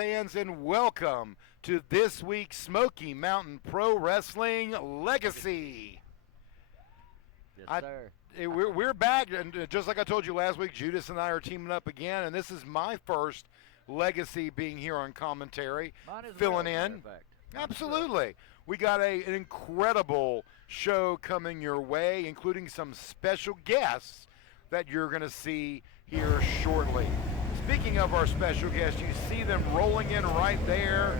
fans, and welcome to this week's Smoky Mountain Pro Wrestling Legacy. Yes, sir. We're back, and just like I told you last week, Judas and I are teaming up again, and this is my first Legacy being here on commentary, filling in. Absolutely. We got an incredible show coming your way, including some special guests that you're going to see here shortly. Speaking of our special guests, you see them rolling in right there.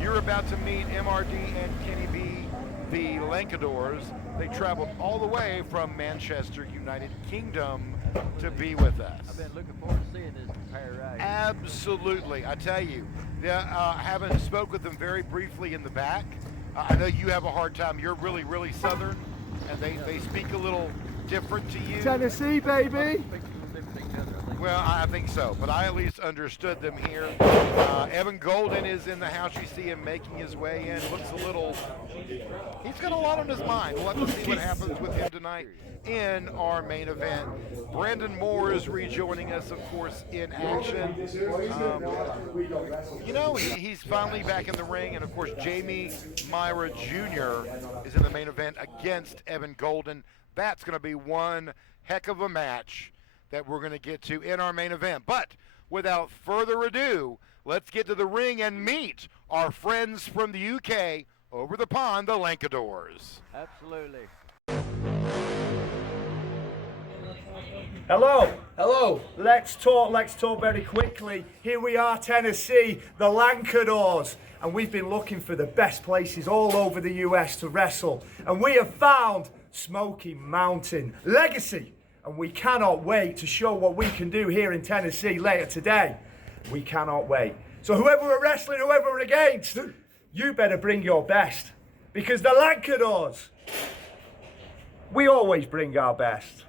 You're about to meet MRD and Kenny B, the Lankanadors. They traveled all the way from Manchester, United Kingdom, to be with us. I've been looking forward to seeing this pair right here. Absolutely. I tell you, having spoke with them very briefly in the back, I know you have a hard time. You're really, really Southern, and they speak a little different to you. Tennessee, baby. Well, I think so, but I at least understood them here. Evan Golden is in the house. You see him making his way in. Looks a little, he's got a lot on his mind. We'll have to see what happens with him tonight in our main event. Brandon Moore is rejoining us, of course, in action. He's finally back in the ring, and of course, Jamie Myra Jr. is in the main event against Evan Golden. That's going to be one heck of a match that we're going to get to in our main event. But without further ado, let's get to the ring and meet our friends from the UK over the pond, the Lankanadors. Absolutely. Hello. Hello. Let's talk very quickly. Here we are, Tennessee, the Lankanadors. And we've been looking for the best places all over the US to wrestle. And we have found Smoky Mountain Legacy. And we cannot wait to show what we can do here in Tennessee later today. We cannot wait. So whoever we're wrestling, whoever we're against, you better bring your best. Because the Lankanadors, we always bring our best.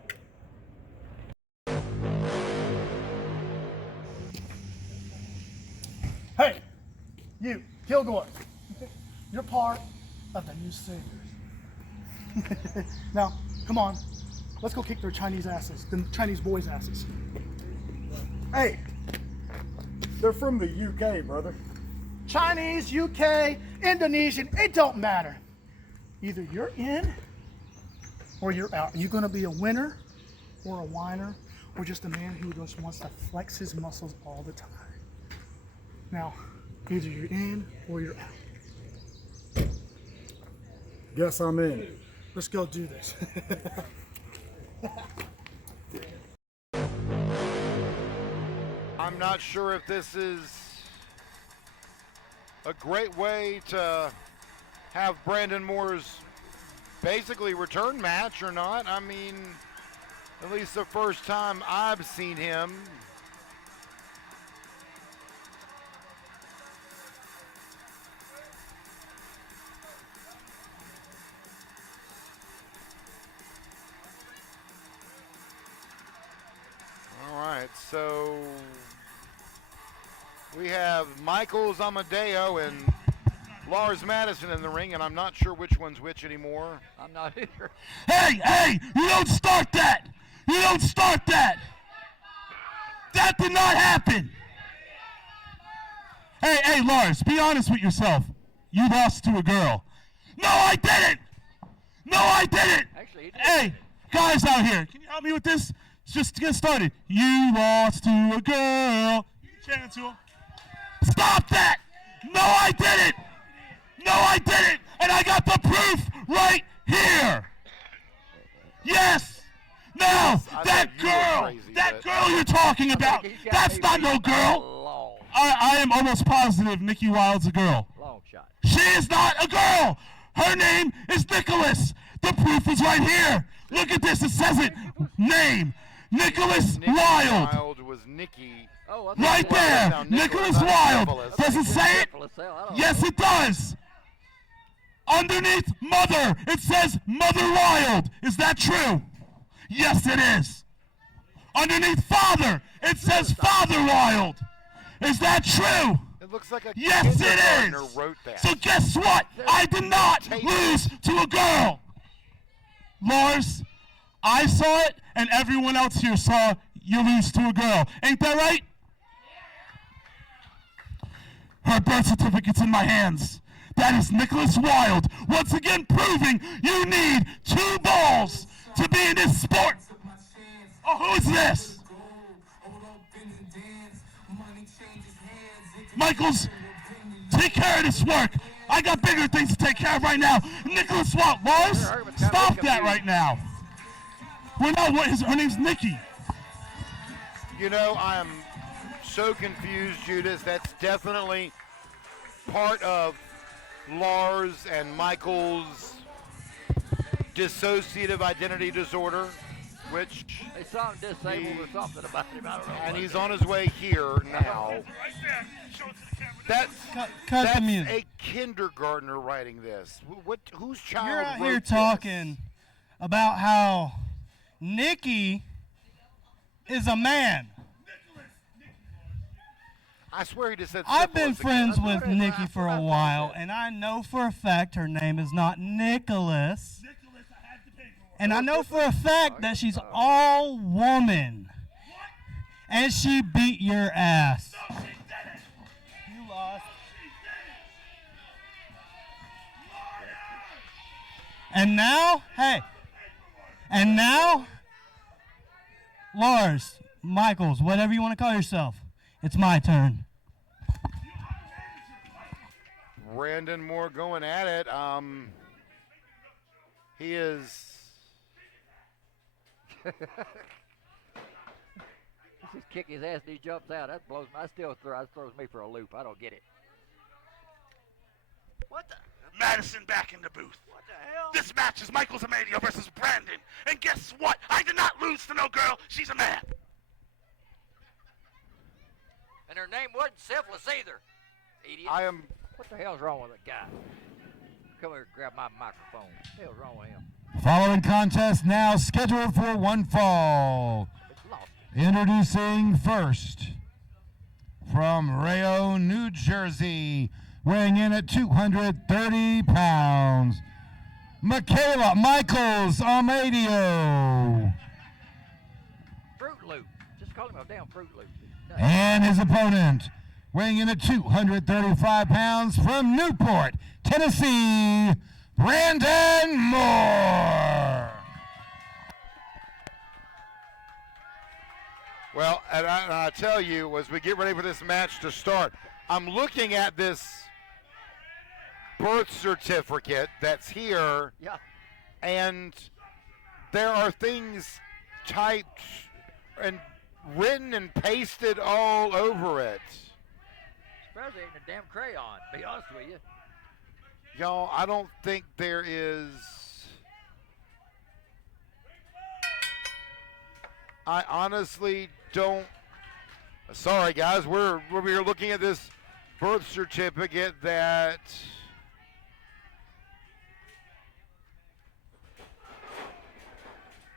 Hey, you, Kilgore, you're part of the new Saviors. Now, come on, let's go kick their Chinese asses, the Chinese boys' asses. Hey, they're from the UK, brother. Chinese, UK, Indonesian, it don't matter. Either you're in or you're out. Are you gonna be a winner or a whiner or just a man who just wants to flex his muscles all the time? Now, either you're in or you're out. Guess I'm in. Let's go do this. I'm not sure if this is a great way to have Brandon Moore's basically return match or not. I mean, at least the first time I've seen him. All right, so we have Michael Zamadeo and Lars Madison in the ring, and I'm not sure which one's which anymore. I'm not either. Hey, you don't start that! You don't start that! That did not happen! Hey, Lars, be honest with yourself. You lost to a girl. No, I didn't! No, I didn't! Actually, he did. Hey, guys out here, can you help me with this? Just to get started. You lost to a girl. You can chant it to him. Stop that! No, I didn't! No, I didn't! And I got the proof right here! Yes! Now, that girl you're talking about, that's not no girl! I am almost positive Nikki Wilde's a girl. Long shot. She is not a girl! Her name is Nicholas! The proof is right here! Look at this, it says it! Name! Nicholas Wilde! Wilde was Nikki. Oh, Right there! Nicholas Wilde! Does it say it? Yes, it does! Underneath Mother, it says Mother Wilde. Is that true? Yes, it is. Underneath Father, it says Father Wilde. Is that true? It looks like a Yes, kindergartner it is. wrote that. So guess what? I did not lose to a girl. Lars, I saw it, and everyone else here saw you lose to a girl. Ain't that right? Her birth certificate's in my hands. That is Nicholas Wilde, once again proving you need 2 balls to be in this sport. Oh, who is this? Michaels, take care of this work. I got bigger things to take care of right now. Nicholas Wilde, Lars, stop that right now. We're not what her name's Nikki. You know, I am so confused, Judas. That's definitely part of Lars and Michael's dissociative identity disorder, which They saw him disabled or something about him. I don't know. and what he's it on his way here now. That's Cut the music. a kindergartner writing this. Whose child You're out wrote here this? talking about how Nikki is a man. I swear he just said I've been syphilis again. friends with Nikki for a while, and I know for a fact her name is not Nicholas. And I know for a fact that she's all woman. And she beat your ass. You lost. And now, hey, and now, Lars, Michaels, whatever you want to call yourself, it's my turn. Brandon Moore going at it. He is. He just kick his ass and he jumps out. That blows me. That throws me for a loop. I don't get it. What the? Madison back in the booth. What the hell? This match is Michaels Amadio versus Brandon. And guess what? I did not lose to no girl. She's a man. And her name wasn't syphilis either. Idiot. I am. What the hell's wrong with that guy? Come here and grab my microphone. What the hell's wrong with him? Following contest now scheduled for one fall. It's lost. Introducing first from Rayo, New Jersey, weighing in at 230 pounds, Michaela Michaels Amadio. Fruit Loop. Just call him a damn Fruit Loop. And his opponent, weighing in at 235 pounds from Newport, Tennessee, Brandon Moore. Well, and I tell you, as we get ready for this match to start, I'm looking at this birth certificate that's here, Yeah. and there are things typed and written and pasted all over it. Surprised it ain't a damn crayon, to be honest with you. Y'all, I don't think there is. I honestly don't. Sorry, guys. We're looking at this birth certificate that.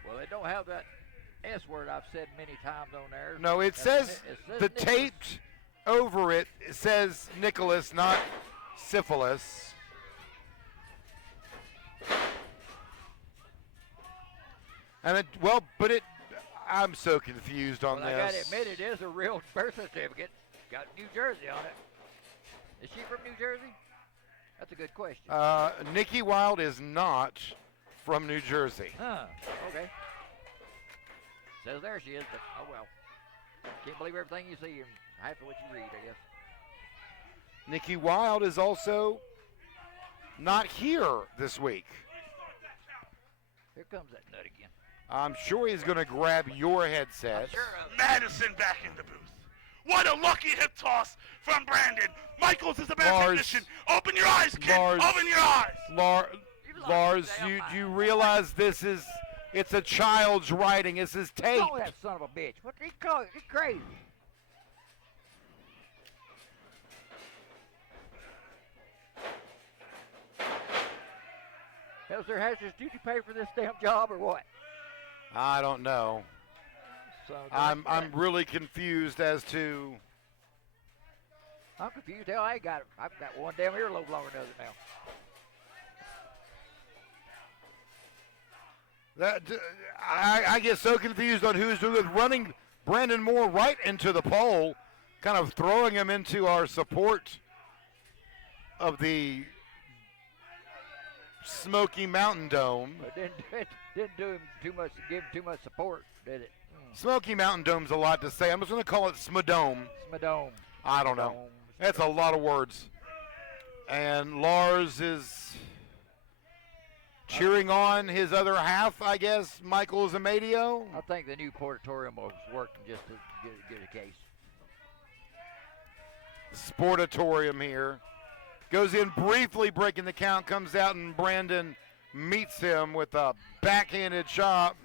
Well, they don't have that S word I've said many times on there. No, it says the Nicholas. taped over it. It says Nicholas, not syphilis. And it, well, but it. I'm so confused on Well, I gotta this. admit, it is a real birth certificate. Got New Jersey on it. Is she from New Jersey? That's a good question. Nikki Wilde is not from New Jersey. Huh. Okay. Says there she is, but oh well. Can't believe everything you see and half of what you read, I guess. Nikki Wilde is also not here this week. Here comes that nut again. I'm sure he's going to grab your headset. Sure. Madison back in the booth. What a lucky hip toss from Brandon. Michaels is the best Lars. technician. Open your eyes, kid. Lars. Open your eyes. Lars, you realize this is, it's a child's writing. This is tape. Oh, that son of a bitch. What did he call it? He's crazy. How's their hazards? Did you pay for this damn job or what? I don't know. So I'm really confused as to. I'm confused. Hell, I've got one damn earlobe longer than the other now. I get so confused on who's doing it. Running Brandon Moore right into the pole, kind of throwing him into our support of the Smoky Mountain Dome. But didn't do him too much, give him too much support, did it? Smoky Mountain Dome's a lot to say. I'm just going to call it Smodome. Smodome. I don't know. That's a lot of words. And Lars is cheering on his other half, I guess, Michael Zamadio. I think the new Portatorium was working just to get a case. Sportatorium here. Goes in briefly, breaking the count, comes out, and Brandon meets him with a backhanded chop.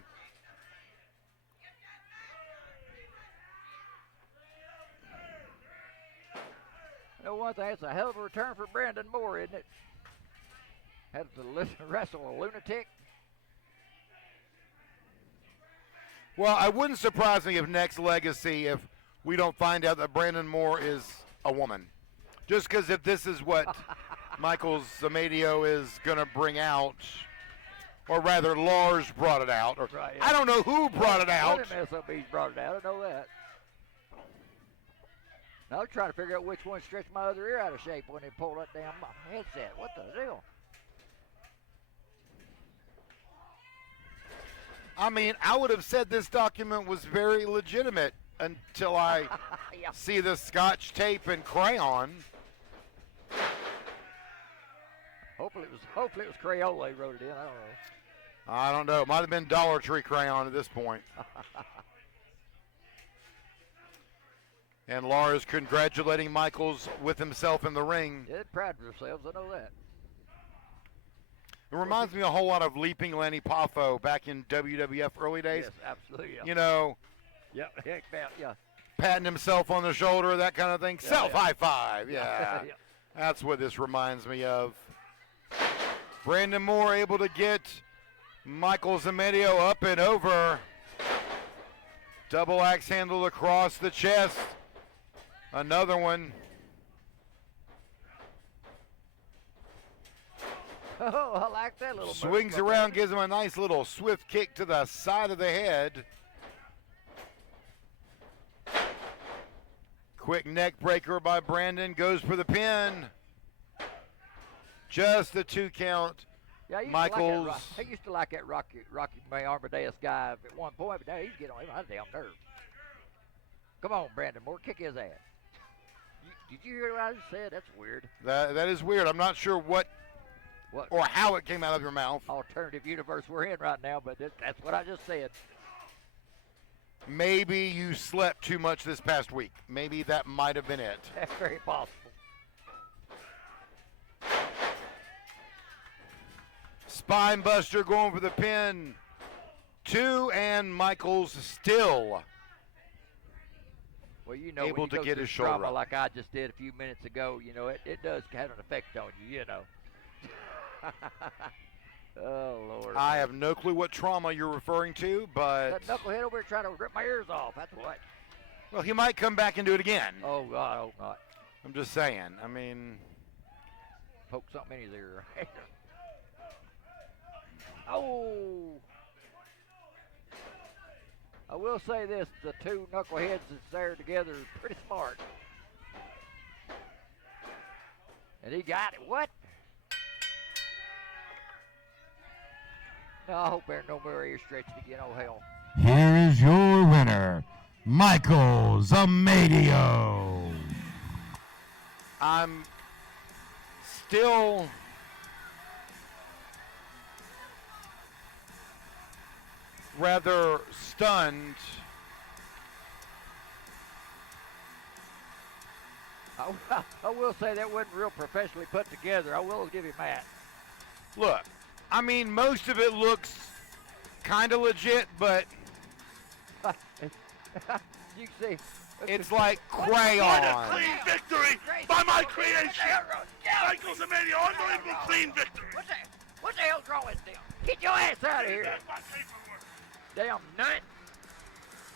You know, one thing, it's a hell of a return for Brandon Moore, isn't it? Had to wrestle a lunatic. Well, I wouldn't surprise me if next Legacy, if we don't find out that Brandon Moore is a woman. Just because if this is what Michael Zamadio is going to bring out, or rather Lars brought it out, or Right, yeah. I don't know who brought it out. One of them SOBs brought it out, I know that. Now I'm trying to figure out which one stretched my other ear out of shape when they pulled that damn headset. What the hell? I mean, I would have said this document was very legitimate until I Yeah. see the Scotch tape and crayon. Hopefully it was Crayola who wrote it in. I don't know. I don't know. It might have been Dollar Tree crayon at this point. And Lars congratulating Michaels with himself in the ring. Yeah, they're proud of themselves. I know that. It reminds me a whole lot of Leaping Lanny Poffo back in WWF early days. Yes, absolutely. Yeah. You know, Yep. Heck, yeah. patting himself on the shoulder, that kind of thing. Yeah, Self yeah. high five. Yeah. Yeah. That's what this reminds me of. Brandon Moore able to get Michael Zamadio up and over. Double axe handle across the chest. Another one. Oh, I like that little move. Swings around, gives him a nice little swift kick to the side of the head. Quick neck breaker by Brandon, goes for the pin. Just a 2 count. Yeah, Michaels. I used to like that Rocky May Armadeus guy at one point, but now he's getting on him. I'm damn nerve. Come on, Brandon Moore, kick his ass. Did you hear what I just said? That's weird. That is weird. I'm not sure what or how it came out of your mouth. Alternative universe we're in right now, but that's what I just said. Maybe you slept too much this past week. Maybe that might have been it. That's very possible. Spine buster going for the pin. 2, and Michaels still Well, you know, able when you to go get through his shoulder trauma up. like I just did a few minutes ago, you know, it does have an effect on you, you know. Oh, Lord. I have no clue what trauma you're referring to, but That knucklehead over there trying to rip my ears off. That's what. well, he might come back and do it again. Oh, God, I hope not. I'm just saying. I mean, Poke something in his ear. Oh. I will say this, the two knuckleheads that's there together are pretty smart. And he got it. What? No, I hope there's no more ear stretching again. Oh, hell. Here is your winner, Michael Zamadio. I'm still rather stunned. I will say that wasn't real professionally put together. I will give him that. Look, I mean, most of it looks kind of legit, but You can see. it's like What a crayon. clean victory by my creation. Michael Zamadio, unbelievable clean victory. What the hell's wrong with them? Get your ass out of here. That's my paperwork. Damn nut.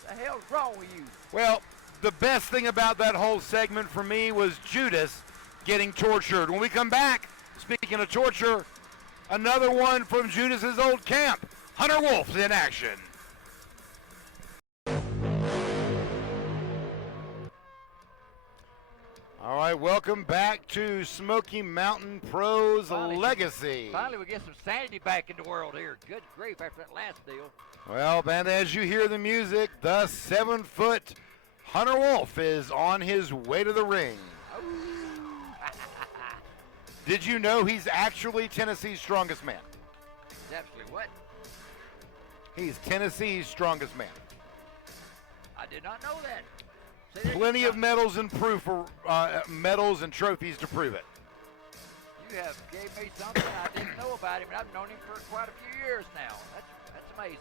The hell's wrong with you? Well, the best thing about that whole segment for me was Judas getting tortured. When we come back, speaking of torture, another one from Judas's old camp. Hunter Wolf's in action. All right, welcome back to Smoky Mountain Pros Finally, Legacy. Finally, we get some sanity back in the world here. Good grief after that last deal. Well, and as you hear the music, the 7-foot Hunter Wolf is on his way to the ring. Did you know he's actually Tennessee's strongest man? He's actually what? He's Tennessee's strongest man. I did not know that. See, there's Plenty of some- medals and medals and trophies to prove it. You have gave me something I didn't know about him, and I've known him for quite a few years now. That's amazing.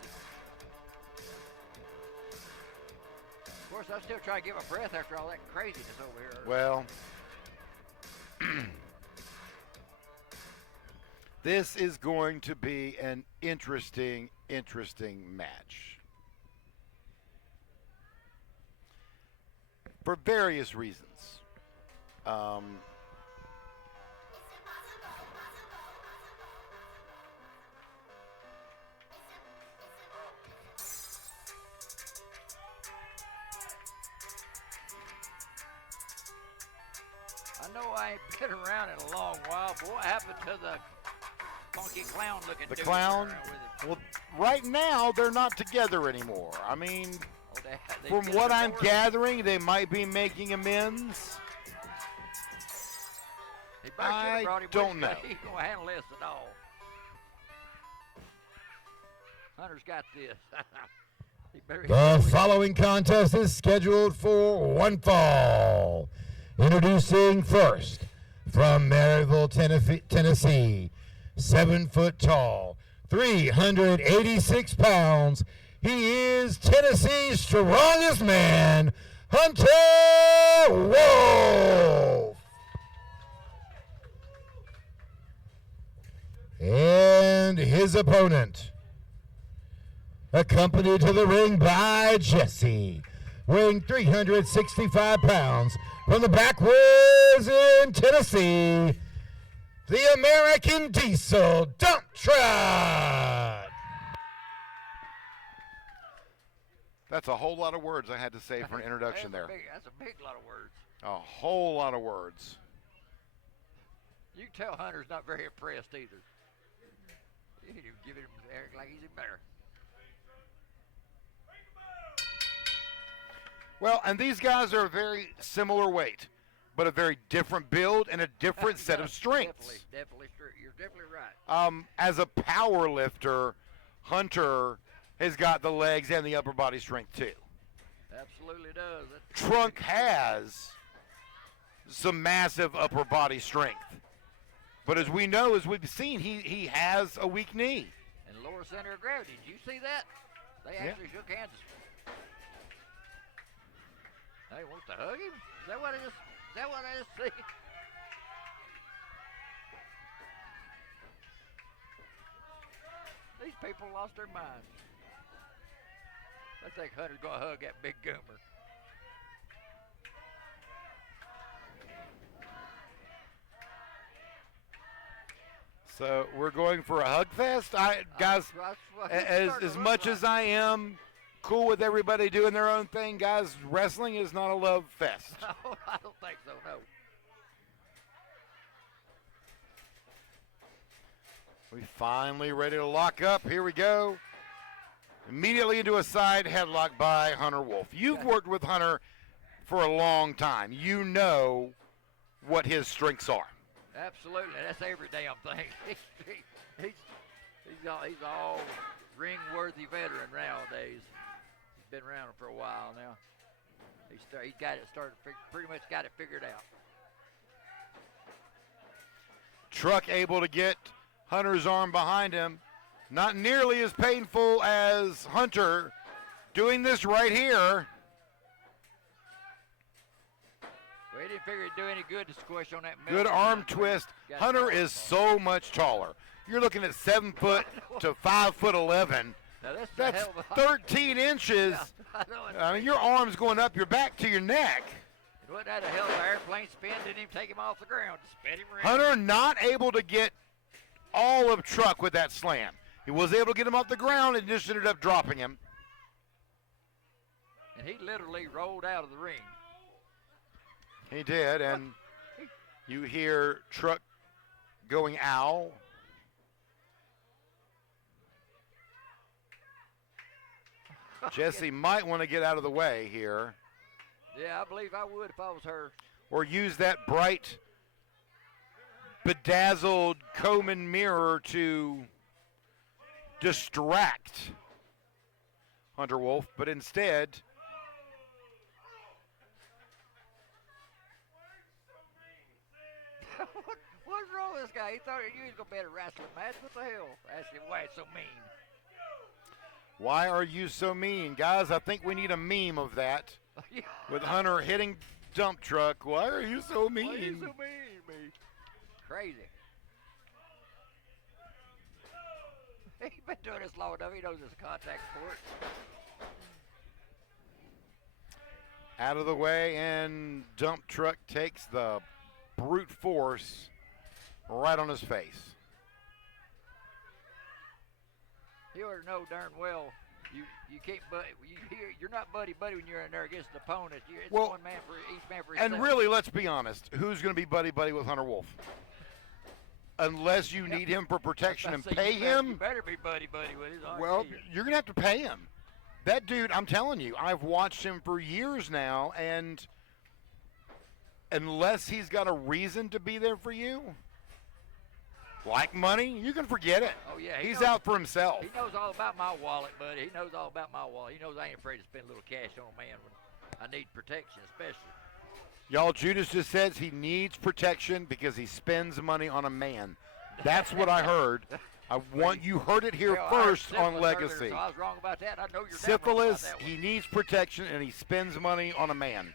Of course, I'm still trying to get my breath after all that craziness over here. Well, this is going to be an interesting match. For various reasons. I know I ain't been around in a long while, but what happened to the funky clown looking The dude clown, around with him? well, right now they're not together anymore. I mean, Oh, they from did what the I'm door? gathering, they might be making amends. He better I should've brought him don't with him, know. He ain't gonna handle this at all. Hunter's got this. He better The following contest is scheduled for one fall. Introducing first, from Maryville, Tennessee, 7 foot tall, 386 pounds. He is Tennessee's strongest man, Hunter Wolf. And his opponent, accompanied to the ring by Jesse, weighing 365 pounds, from the backwoods in Tennessee, the American Diesel Dump Truck. That's a whole lot of words I had to say for an introduction there. That's a big lot of words. A whole lot of words. You can tell Hunter's not very impressed either. You can give him Eric like he's embarrassed. Well, and these guys are a very similar weight, but a very different build and a different set of strengths. Definitely true. You're definitely right. As a power lifter, Hunter has got the legs and the upper body strength too. Absolutely does. Trunk has some massive upper body strength. But as we know, as we've seen, he has a weak knee. And lower center of gravity. Did you see that? They actually shook hands. Hey, wants to hug him? Is that what I just see? These people lost their minds. I think Hunter's gonna hug that big goomer. So we're going for a hug fest, guys. As much as I am cool with everybody doing their own thing, guys, wrestling is not a love fest. No, I don't think so. No. We finally ready to lock up. Here we go. Immediately into a side headlock by Hunter Wolf. You've worked with Hunter for a long time. You know what his strengths are. Absolutely, that's every damn thing. He's all ring-worthy veteran nowadays. He's been around for a while now. He's got it started. Pretty much got it figured out. Truck able to get Hunter's arm behind him. Not nearly as painful as Hunter doing this right here. Well, he didn't figure it'd do any good to squish on that middle. Good arm twist. Hunter is so much taller. You're looking at 7 foot to 5'11". Now That's a hell of a 13 inches. Yeah, I know. I mean, your arm's going up your back to your neck. Wasn't that a hell of an airplane spin? Didn't even take him off the ground. Just spin him around. Hunter not able to get all of Truck with that slam. He was able to get him off the ground and just ended up dropping him. And he literally rolled out of the ring. He did, and You hear truck going ow. Jesse might want to get out of the way here. Yeah, I believe I would if I was her. Or use that bright, bedazzled Coleman mirror to distract Hunter Wolf, but instead, What's wrong with this guy? He thought you was going to be at a wrestling match. What the hell? Asking why it's so mean. why are you so mean? Guys, I think we need a meme of that Yeah. with Hunter hitting dump truck. Why are you so mean? Why you so mean, me? Crazy. He's been doing this long enough. He knows it's a contact sport. Out of the way, and dump truck takes the brute force right on his face. You ought to know darn well you can't you're not buddy when you're in there against the opponent. It's Well, one man for each man for himself. And really, let's be honest, who's going to be buddy with Hunter Wolf? Unless you need him for protection and I say pay you him. better be buddy with his RT. Well, you're going to have to pay him. That dude, I'm telling you, I've watched him for years now, and unless he's got a reason to be there for you, like money, you can forget it. Oh, yeah. He's knows, out for himself. He knows all about my wallet, buddy. He knows all about my wallet. He knows I ain't afraid to spend a little cash on a man when I need protection, especially. Y'all, Judas just says he needs protection because he spends money on a man. That's what I heard. You heard it here Well, I heard first on syphilis Legacy. earlier, so I was wrong about that. I know you're damn wrong about Syphilis, that one. he needs protection, and he spends money on a man.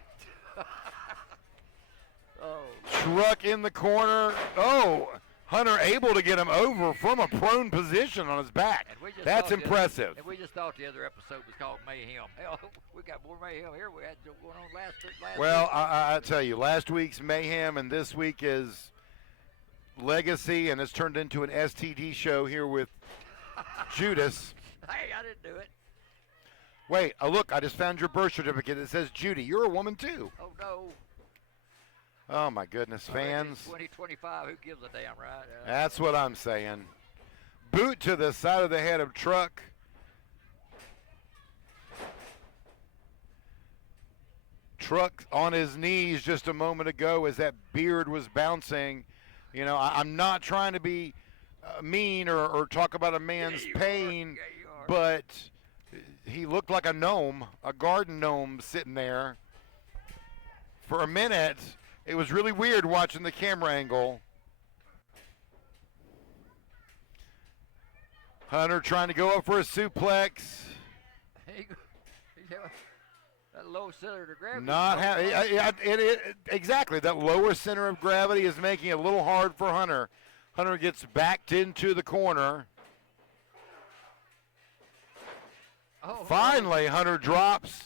Oh, Truck in the corner. Oh, Hunter able to get him over from a prone position on his back. and we just That's thought impressive. And we just thought the other episode was called Mayhem. Hell, we got more mayhem here. We had going on last Well, week. I tell you, last week's Mayhem and this week is Legacy, and it's turned into an STD show here with Judas. Hey, I didn't do it. Wait, look, I just found your birth certificate. It says Judy. You're a woman, too. Oh, no. Oh, my goodness, fans. 2025, who gives a damn, right? That's what I'm saying. Boot to the side of the head of truck. Truck on his knees just a moment ago as that beard was bouncing. You know, I'm not trying to be mean or talk about a man's pain, but he looked like a gnome, a garden gnome sitting there. For a minute, it was really weird watching the camera angle. Hunter trying to go up for a suplex. That low center of gravity. Not exactly. That lower center of gravity is making it a little hard for Hunter. Hunter gets backed into the corner. Finally, Hunter drops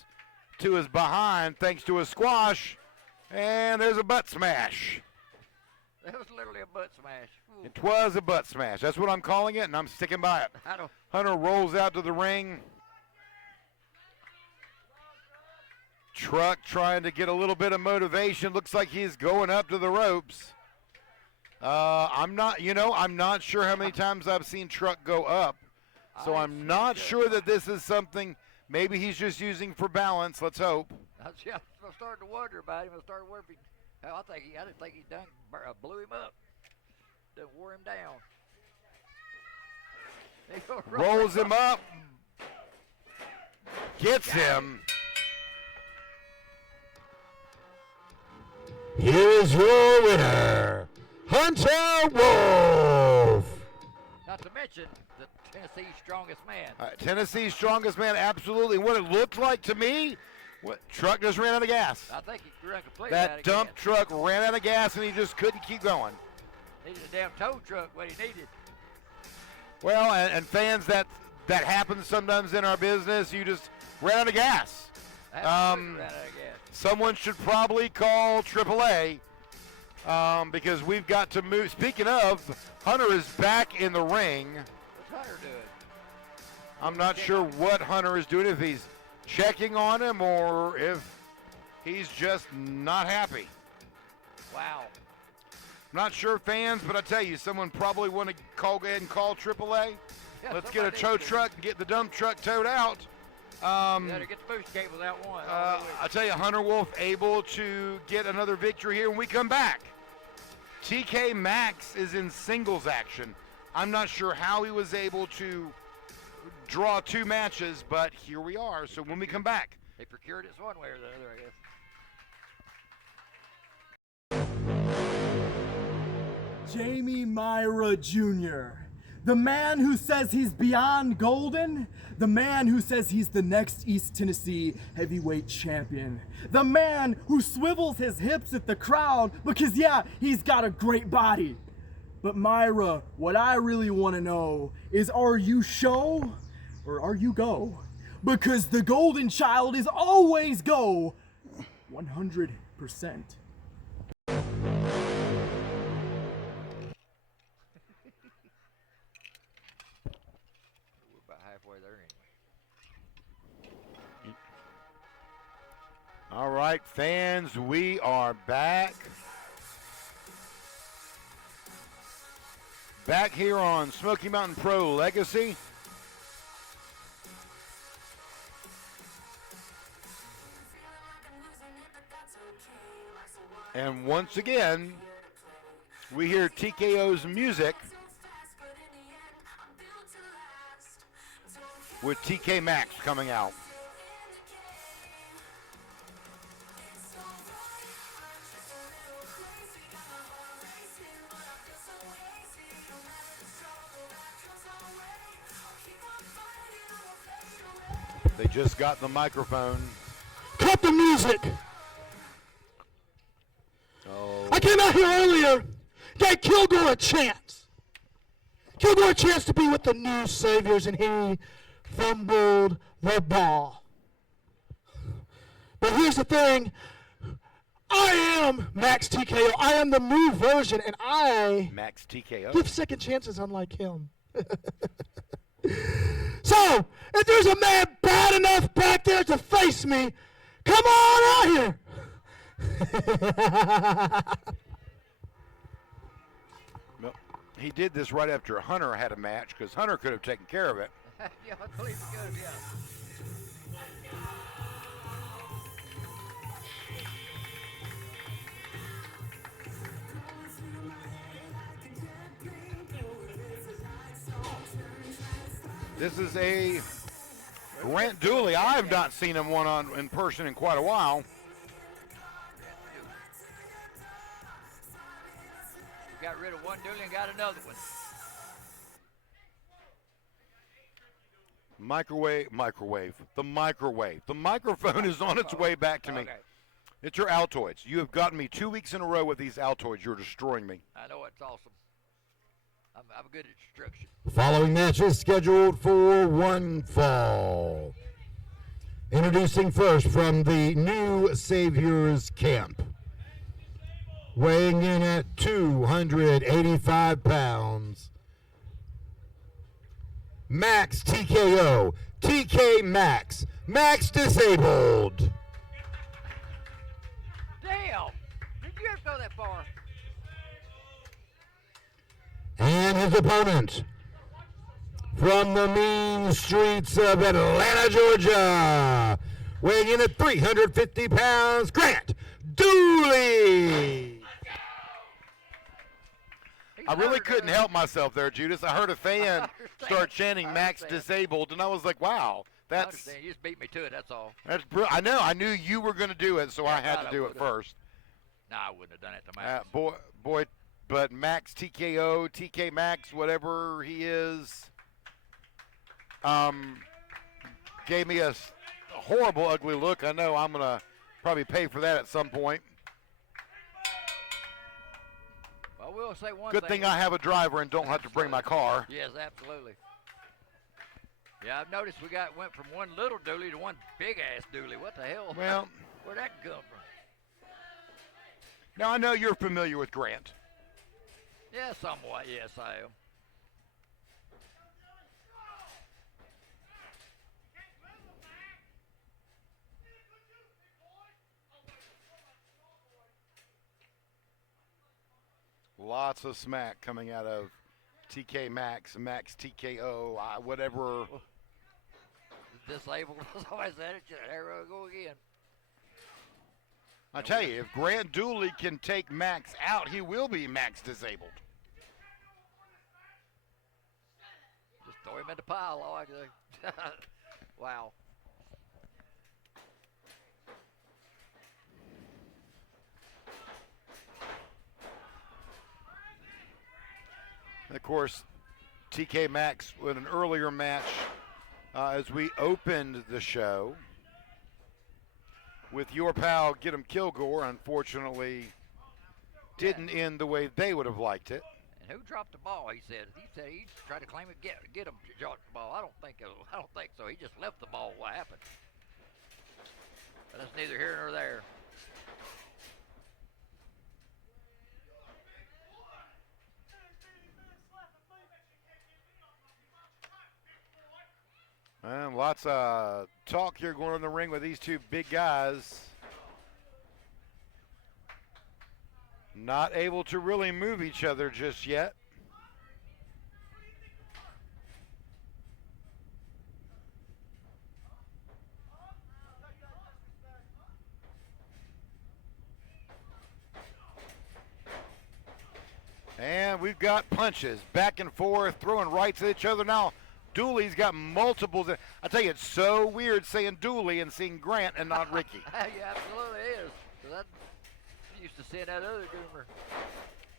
to his behind thanks to a squash, and there's a butt smash. That was literally a butt smash. Ooh. It was a butt smash. That's what I'm calling it, and I'm sticking by it. Hunter rolls out to the ring. Truck trying to get a little bit of motivation. Looks like he's going up to the ropes. I'm not sure how many times I've seen Truck go up. So I'm not sure that this is something maybe he's just using for balance. Let's hope. I'm starting to wonder about him. I started wondering. I didn't think he done blew him up. Done wore him down. Rolls him up. Gets him. Here's your winner, Hunter Wolf. Not to mention the Tennessee's strongest man. Tennessee's strongest man, absolutely. What it looked like to me, truck just ran out of gas. I think he ran completely out That of dump gas. truck ran out of gas, and he just couldn't keep going. Needed a damn tow truck, what he needed. Well, and fans, that happens sometimes in our business. You just ran out of gas. Absolutely ran out of gas. Someone should probably call AAA because we've got to move. Speaking of, Hunter is back in the ring. What's Hunter doing? I'm not sure what Hunter is doing, if he's checking on him or if he's just not happy. Wow. Not sure, fans, but I tell you, someone probably want to go ahead and call AAA. Yeah, Let's get a somebody tow needs to. truck and get the dump truck towed out. Better get the boost cables out one. I tell you, Hunter Wolf able to get another victory here when we come back. TK Maxx is in singles action. I'm not sure how he was able to draw 2 matches, but here we are. So when we come back. They procured it one way or the other, I guess. Jamie Myra Jr., the man who says he's beyond golden, the man who says he's the next East Tennessee heavyweight champion, the man who swivels his hips at the crowd because, yeah, he's got a great body. But Myra, what I really want to know is, are you show or are you go? Because the golden child is always go 100%. We're about halfway there anyway. All right, fans, we are back. Back here on Smoky Mountain Pro Legacy. And once again, we hear TKO's music with TK Maxx coming out. They just got the microphone. Cut the music. Oh. I came out here earlier, gave Kilgore a chance. Kilgore a chance to be with the new Saviors, and he fumbled the ball. But here's the thing. I am Maxx TKO. I am the new version, and I Maxx TKO. give second chances unlike him. So, if there's a man bad enough back there to face me, come on out here. Well, he did this right after Hunter had a match because Hunter could have taken care of it. Yeah, I believe it could, yeah. This is a Grant Douly. I have not seen him in person in quite a while. Got rid of one Douly and got another one. Microwave. The microphone is on its way back to me. Okay. It's your Altoids. You have gotten me 2 weeks in a row with these Altoids. You're destroying me. I know it's awesome. I'm good at destruction. Following match is scheduled for one fall. Introducing first from the New Saviors Camp. Weighing in at 285 pounds. Maxx TKO. TK Maxx. Maxx disabled. Damn! Did you ever go that far? And his opponent from the mean streets of Atlanta, Georgia, weighing in at 350 pounds, Grant Douly. I really couldn't help myself there, Judas. I heard a fan start chanting Maxx disabled, and I was like, wow, I that's understand. You just beat me to it, that's all. I know. I knew you were going to do it, so I had to do it first. No, I wouldn't have done it to Maxx. Boy, but Maxx TKO, TK Maxx, whatever he is, gave me a horrible, ugly look. I know I'm going to probably pay for that at some point. Well, we'll say one Good thing I have a driver and don't have to bring my car. Yes, absolutely. Yeah, I've noticed went from one little Douly to one big-ass Douly. What the hell? Well, where'd that come from? now I know you're familiar with Grant. Yeah, somewhat. Yes, I am. Lots of smack coming out of TK Maxx, Maxx TKO, whatever. Disabled. Somebody said it. There we go again. I tell you, if Grant Douly can take Maxx out, he will be Maxx disabled. Just throw him in the pile. All I can say. Wow. And of course, TK Maxx with an earlier match as we opened the show with your pal Get 'em Kilgore, unfortunately didn't end the way they would have liked it. And who dropped the ball? He said he tried to claim it. Get him dropped the ball. I don't think so. He just left the ball. What happened? But that's neither here nor there. And lots of talk here going on in the ring with these two big guys. Not able to really move each other just yet. And we've got punches back and forth, throwing rights at each other now. Douly's got multiples. I tell you, it's so weird saying Douly and seeing Grant and not Ricky. Yeah, absolutely is. Because I used to see that other goomer.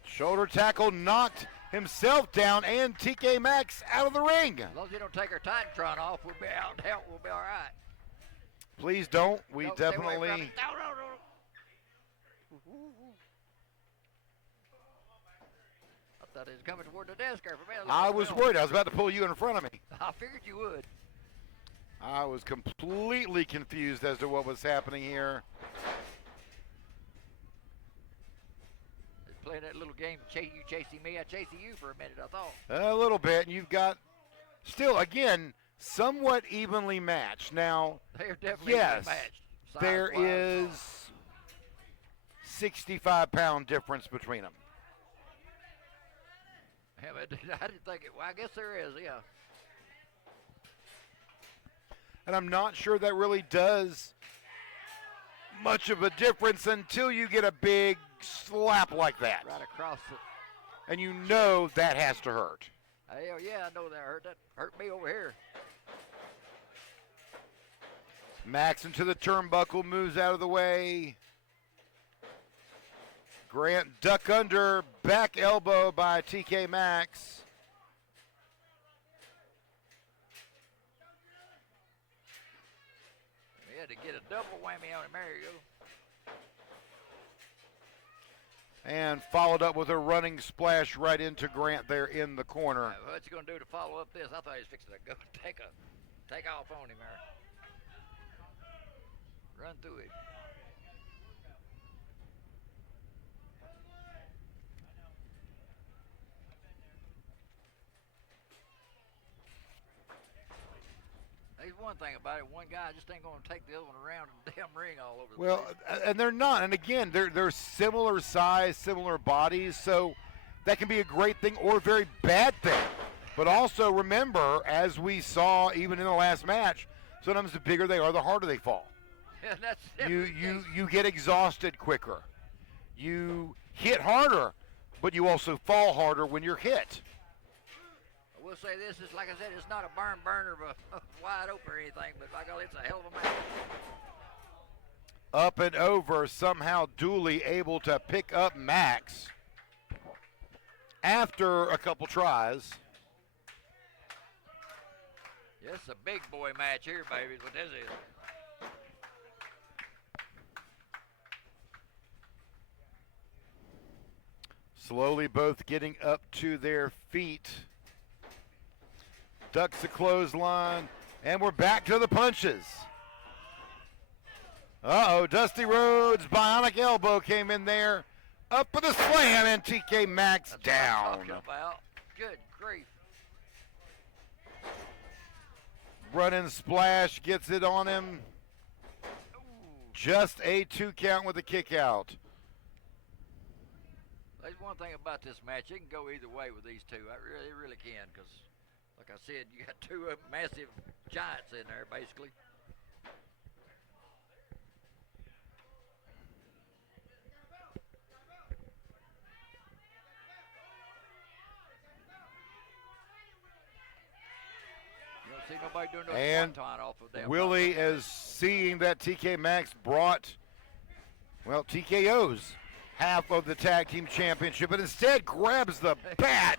Shoulder tackle knocked himself down and TK Maxx out of the ring. As long as you don't take our Titantron off, we'll be out and out. We'll be all right. Please don't. We Don't stay away definitely. from it. No. I thought he was coming toward the desk there for me. I was worried. I was about to pull you in front of me. I figured you would. I was completely confused as to what was happening here. Playing that little game, you chasing me, I chasing you for a minute, I thought. A little bit. And you've got, still, again, somewhat evenly matched. Now, They're definitely yes, matched. there is 65-pound difference between them. Yeah, but I didn't think it. Well, I guess there is, yeah. And I'm not sure that really does much of a difference until you get a big slap like that. Right across it. And you know that has to hurt. Hell yeah, I know that hurt. That hurt me over here. Maxx into the turnbuckle, moves out of the way. Grant duck under, back elbow by TK Maxx. We had to get a double whammy on him. There you go. And followed up with a running splash right into Grant there in the corner. What's he going to do to follow up this? I thought he was fixing to go take off on him there. Run through it. There's one thing about it. One guy just ain't going to take the other one around the damn ring all over the place. And they're not. And again, they're similar size, similar bodies, so that can be a great thing or a very bad thing. But also remember, as we saw even in the last match, sometimes the bigger they are, the harder they fall. Yeah, that's You get exhausted quicker. You hit harder, but you also fall harder when you're hit. I will say this is, like I said, it's not a barn burner of a wide open or anything, but by golly, it's a hell of a match. Up and over, somehow Douly able to pick up Maxx after a couple tries. Yeah, it's a big boy match here, baby, is what this is. Slowly both getting up to their feet. Ducks the clothesline, and we're back to the punches. Uh-oh, Dusty Rhodes' bionic elbow came in there. Up with a slam, and TK Maxx That's down. what I'm talking about. Good grief. Running splash, gets it on him. Ooh. Just a 2 count with a kick out. there's one thing about this match. It can go either way with these two. It really can, because, like I said, you got two massive giants in there, basically. You don't see nobody doing no And swanton off of them. Willie is seeing that TK Maxx brought, well, TKO's half of the tag team championship, but instead grabs the bat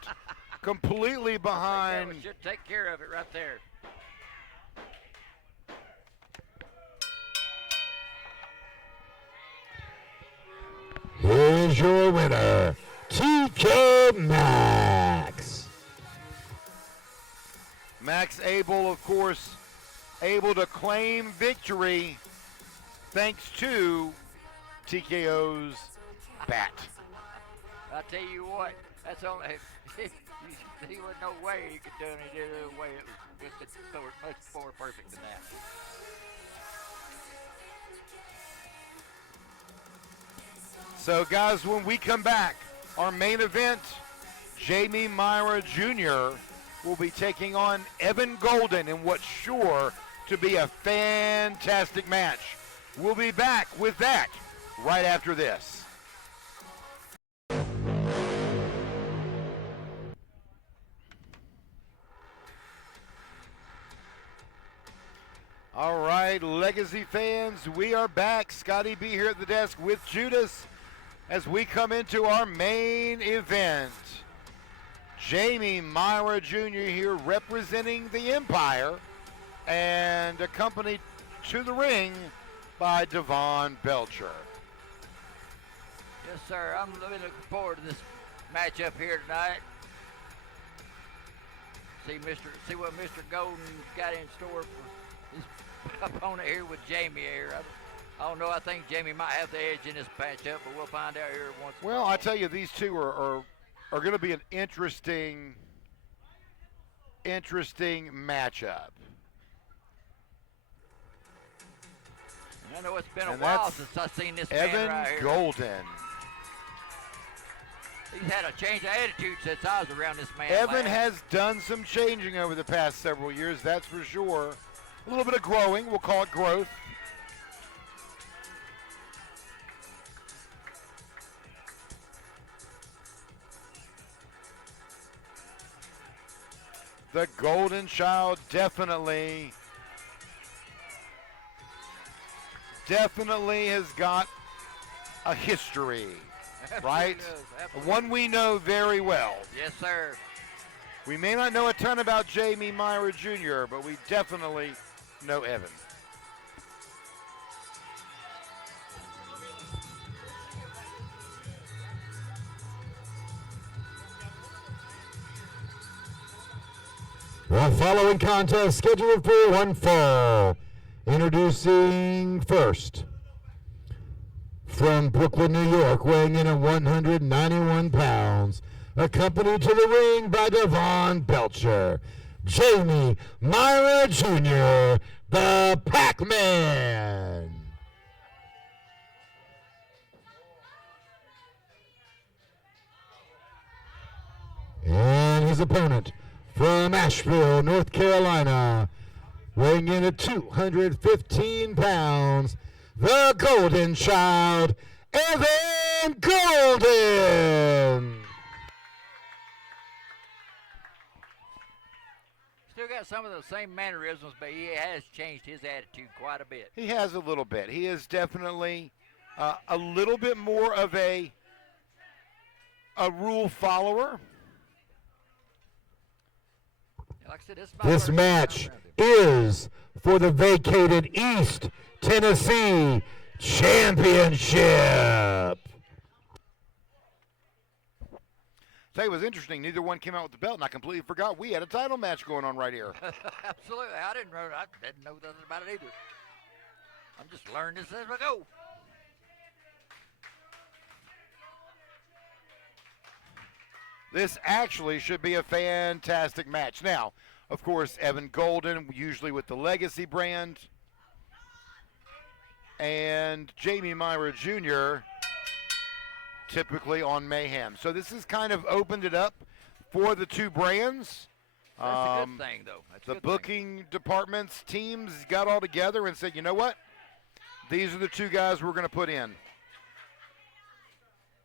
completely behind. Should take care of it right there. Here's your winner, TK Maxx. Maxx able, of course, able to claim victory thanks to TKO's bat. I tell you what, that's only he was no way he could do it. He did it the way it was much more perfect than that. So, guys, when we come back, our main event, Jamie Myra Jr. will be taking on Evan Golden in what's sure to be a fantastic match. We'll be back with that right after this. All right, Legacy fans, we are back. Scotty B here at the desk with Judas as we come into our main event. Jamie Myra Jr. here representing the Empire and accompanied to the ring by Devon Belcher. Yes, sir. I'm really looking forward to this matchup here tonight. See what Mr. Golden got in store for his opponent here with Jamie here. I don't know. I think Jamie might have the edge in this matchup, but we'll find out here once. Well, I tell you, these two are going to be an interesting matchup. And I know it's been a while since I've seen this Evan man right here. Golden. He's had a change of attitude since I was around this man. Evan has done some changing over the past several years, that's for sure. A little bit of growing, we'll call it growth. The Golden Child definitely has got a history, right? One we know very well. Yes, sir. We may not know a ton about Jamie Myra Jr., but we definitely know Evan. The following contest scheduled for one fall. Introducing first, from Brooklyn, New York, weighing in at 191 pounds, accompanied to the ring by Devon Belcher, Jamie Myra Jr., the Pac-Man. And his opponent, from Asheville, North Carolina, weighing in at 215 pounds, the Golden Child, Evan Golden. Still got some of the same mannerisms, but he has changed his attitude quite a bit. He has a little bit. He is definitely a little bit more of a rule follower. Like I said, This match is for the vacated East Tennessee Championship. Tell you what's interesting, neither one came out with the belt, and I completely forgot we had a title match going on right here. Absolutely. I didn't know nothing about it either. I'm just learning this as we go. This actually should be a fantastic match. Now, of course, Evan Golden, usually with the Legacy brand, and Jamie Myra Jr. typically on Mayhem. So this has kind of opened it up for the two brands. That's a good thing, though. That's a The good thing. booking department's teams got all together and said, you know what? These are the two guys we're going to put in.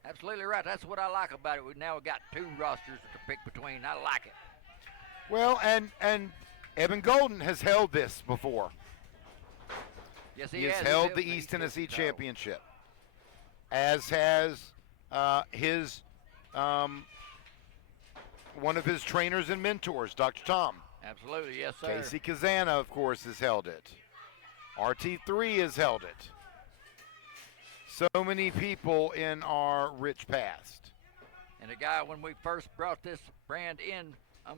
Absolutely right. That's what I like about it. We've now got two rosters to pick between. I like it. Well, and Evan Golden has held this before. Yes, He has held the East Tennessee Championship, as has his one of his trainers and mentors, Dr. Tom. Absolutely, yes, sir. Casey Kazana, of course, has held it. RT3 has held it. So many people in our rich past. And the guy, when we first brought this brand in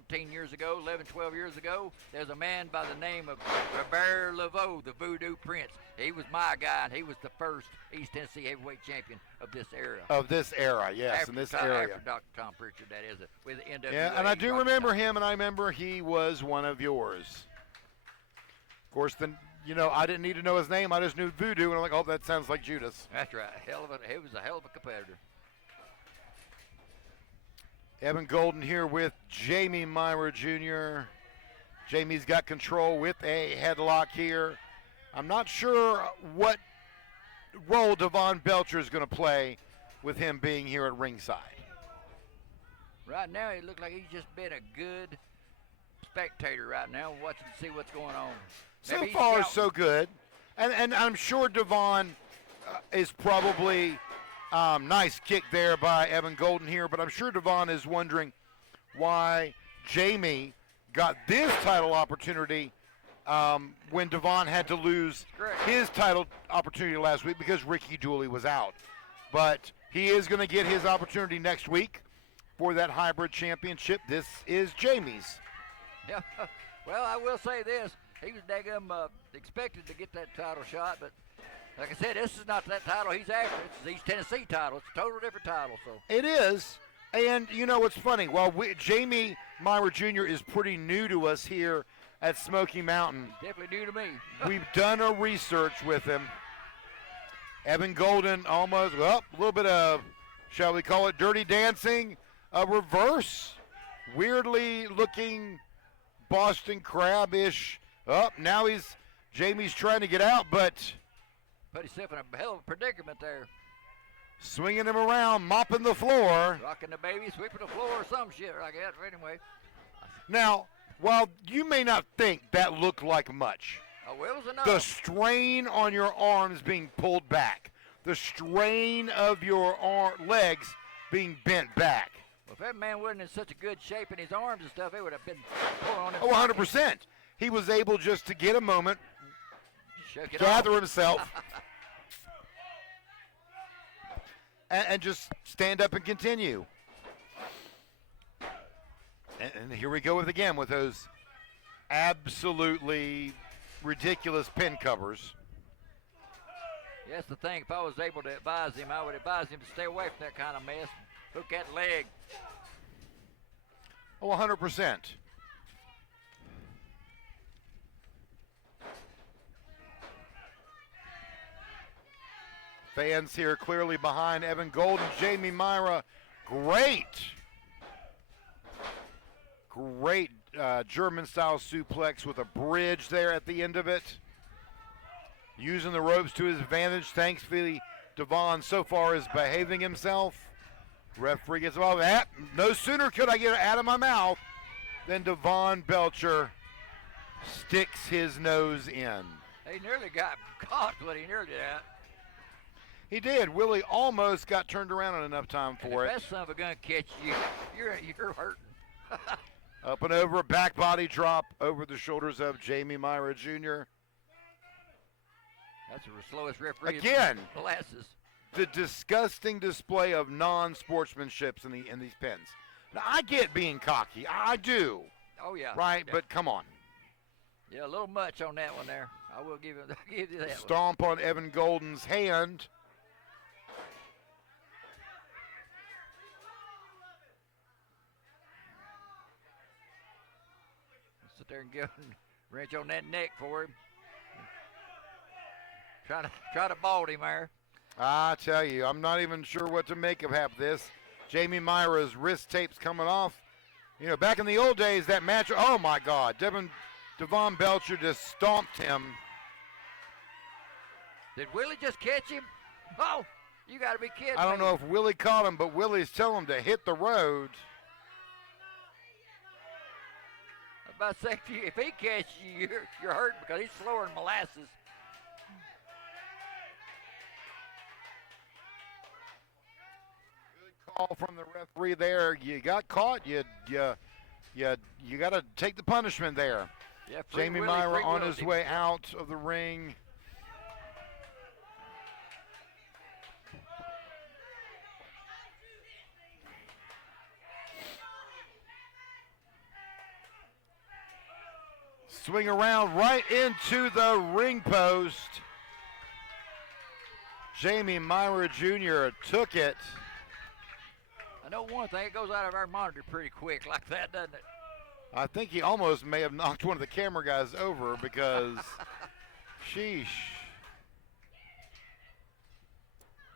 10 years ago, 11, 12 years ago, there's a man by the name of Robert Laveau, the Voodoo Prince. He was my guy, and he was the first East Tennessee heavyweight champion of this era. Of this era, yes, in this area. After Dr. Tom Pritchard, that is, with the NWA. Yeah, and I do remember him, and I remember he was one of yours. Of course, I didn't need to know his name. I just knew Voodoo, and I'm like, oh, that sounds like Judas. That's right. He was a hell of a competitor. Evan Golden here with Jamie Myra Jr. Jamie's got control with a headlock here. I'm not sure what role Devon Belcher is going to play with him being here at ringside. Right now, he looks like he's just been a good spectator right now, watching to see what's going on. So Maybe far, he's so good. And I'm sure Devon is probably nice kick there by Evan Golden here, but I'm sure Devon is wondering why Jamie got this title opportunity when Devon had to lose his title opportunity last week because Ricky Dooley was out. But he is going to get his opportunity next week for that hybrid championship. This is Jamie's. Yeah. Well, I will say this. He was daggum expected to get that title shot, but like I said, this is not that title he's after. It's the East Tennessee title. It's a total different title. So it is. And you know what's funny? While Jamie Myra Jr. is pretty new to us here at Smoky Mountain, definitely new to me. We've done a research with him. Evan Golden almost, a little bit of, shall we call it, dirty dancing, a reverse, weirdly looking Boston Crab-ish. Now Jamie's trying to get out, but put himself in a hell of a predicament there. Swinging him around, mopping the floor. Rocking the baby, sweeping the floor, or some shit like that. Anyway. Now, while you may not think that looked like much, it was enough. The strain on your arms being pulled back, the strain of your legs being bent back. Well, if that man wasn't in such a good shape in his arms and stuff, it would have been pulling on him. 100%. He was able just to get a moment, gather himself, and just stand up and continue. And here we go with those absolutely ridiculous pin covers. Yes, the thing, if I was able to advise him, I would advise him to stay away from that kind of mess. Hook that leg. 100%. Fans here clearly behind Evan Golden. Jamie Myra, great German-style suplex with a bridge there at the end of it. Using the ropes to his advantage. Thankfully, Devon so far is behaving himself. Referee gets involved. No sooner could I get it out of my mouth than Devon Belcher sticks his nose in. He nearly got caught, but he nearly did that. He did. Willie almost got turned around in enough time for it. If that son of a gun catch you, you're hurting. Up and over, back body drop over the shoulders of Jamie Myra Jr. That's the slowest referee. Again, molasses. The disgusting display of non-sportsmanship in these pins. Now, I get being cocky. I do. Oh, yeah. Right, yeah. But come on. Yeah, a little much on that one there. I will give you that. Stomp on Evan Golden's hand. Sit there and give him wrench on that neck for him. Try to bald him there. I tell you, I'm not even sure what to make of half this. Jamie Myra's wrist tape's coming off. You know, back in the old days, that match, oh my God, Devon Belcher just stomped him. Did Willie just catch him? Oh, you got to be kidding I don't me. know if Willie caught him, but Willie's telling him to hit the road. I was about to say, if he catches you, you're hurting because he's slower than molasses. Call from the referee there. You got caught. You got to take the punishment there. Yeah, free Jamie Willie, Myra free on Willie. his way out of the ring. Swing around right into the ring post. Jamie Myra Jr. took it. I know one thing, it goes out of our monitor pretty quick like that, doesn't it? I think he almost may have knocked one of the camera guys over because, sheesh.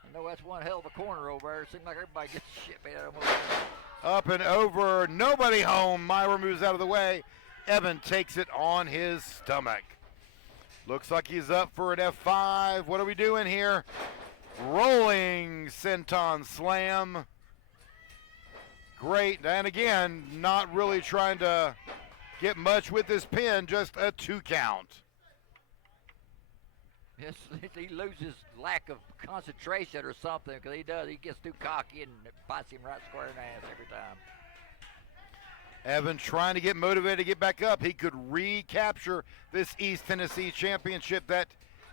I know that's one hell of a corner over there. It seems like everybody gets the shit made out of them. Up and over, nobody home. Myra moves out of the way. Evan takes it on his stomach. Looks like he's up for an F5. What are we doing here? Rolling senton slam. Great, and again, not really trying to get much with this pin, just a 2 count. Yes, he loses lack of concentration or something because he does. He gets too cocky and it bites him right square in the ass every time. Evan trying to get motivated to get back up. He could recapture this East Tennessee championship that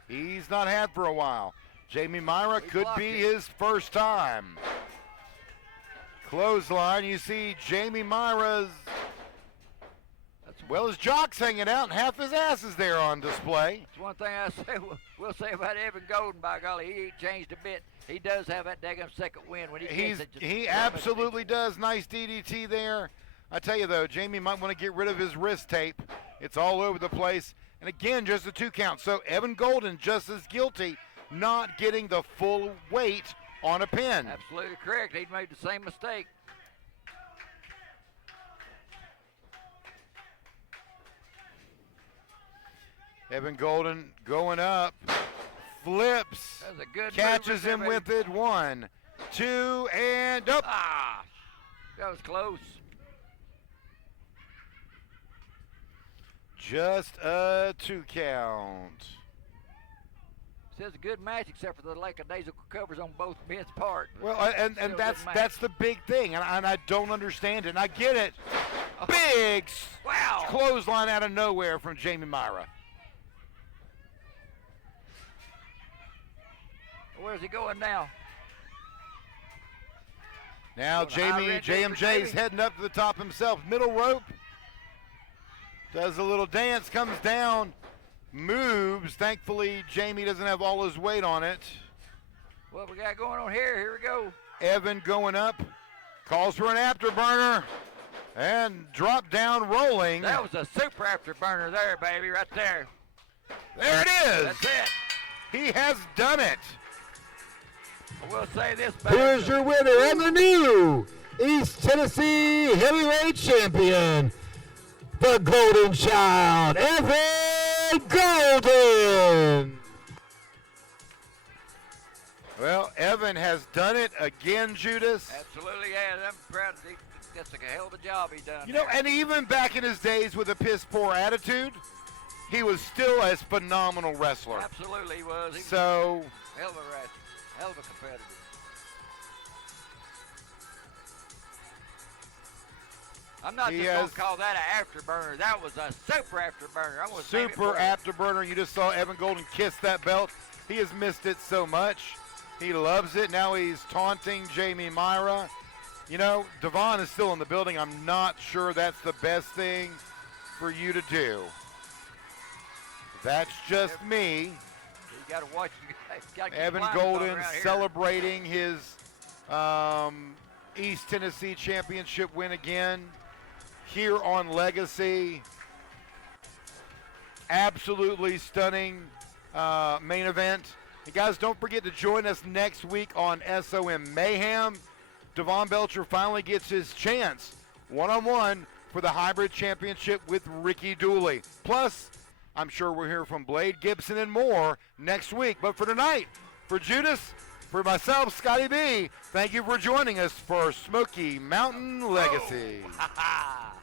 he's not had for a while. Jamie Myra could be his first time. Clothesline, you see Jamie Myra's, well, his jock's hanging out and half his ass is there on display. It's one thing I say, we'll say about Evan Golden, by golly, he ain't changed a bit. He does have that daggum second win when he gets it. He absolutely does. Nice DDT there. I tell you though, Jamie might want to get rid of his wrist tape. It's all over the place. And again, just a 2 count. So Evan Golden just as guilty, not getting the full weight on a pin. Absolutely correct. He made the same mistake. Evan Golden going up, flips, That's a good catches move him right there, with it. 1, 2, and up. Ah, that was close. Just a 2 count. Says a good match except for the lackadaisical covers on both men's part. Well, and Still a good that's match. the big thing, and I don't understand it. And I get it. Big Wow. clothesline out of nowhere from Jamie Myra. Where's he going now? Now Going high red JMJ's Jamie. heading up to the top himself. Middle rope. Does a little dance, comes down, moves. Thankfully, Jamie doesn't have all his weight on it. What we got going on here? Here we go. Evan going up, calls for an afterburner, and drop down rolling. That was a super afterburner there, baby, right there. There it is. That's it. He has done it. I will say this, baby. Here's your winner and the new East Tennessee Heavyweight Champion, the Golden Child, Evan Golden. Well, Evan has done it again, Judas. Absolutely, yeah. I'm proud. That's a hell of a job he done. You know, and even back in his days with a piss-poor attitude, he was still a phenomenal wrestler. Absolutely, he was. He was So, a hell of a wrestler. Hell of a competitor. I'm not He just going has- to call that an afterburner. That was a super afterburner. I'm gonna name it super for you. afterburner. You just saw Evan Golden kiss that belt. He has missed it so much. He loves it. Now he's taunting Jamie Myra. You know, Devon is still in the building. I'm not sure that's the best thing for you to do. That's just me. You got to watch. You got to keep Evan blinders on Golden around here. celebrating his East Tennessee Championship win again here on Legacy. Absolutely stunning main event. And guys, don't forget to join us next week on SOM Mayhem. Devon Belcher finally gets his chance one-on-one for the hybrid championship with Ricky Douly. Plus, I'm sure we'll hear from Blade Gibson and more next week. But for tonight, for Judas, for myself, Scotty B, thank you for joining us for Smoky Mountain Legacy. Oh.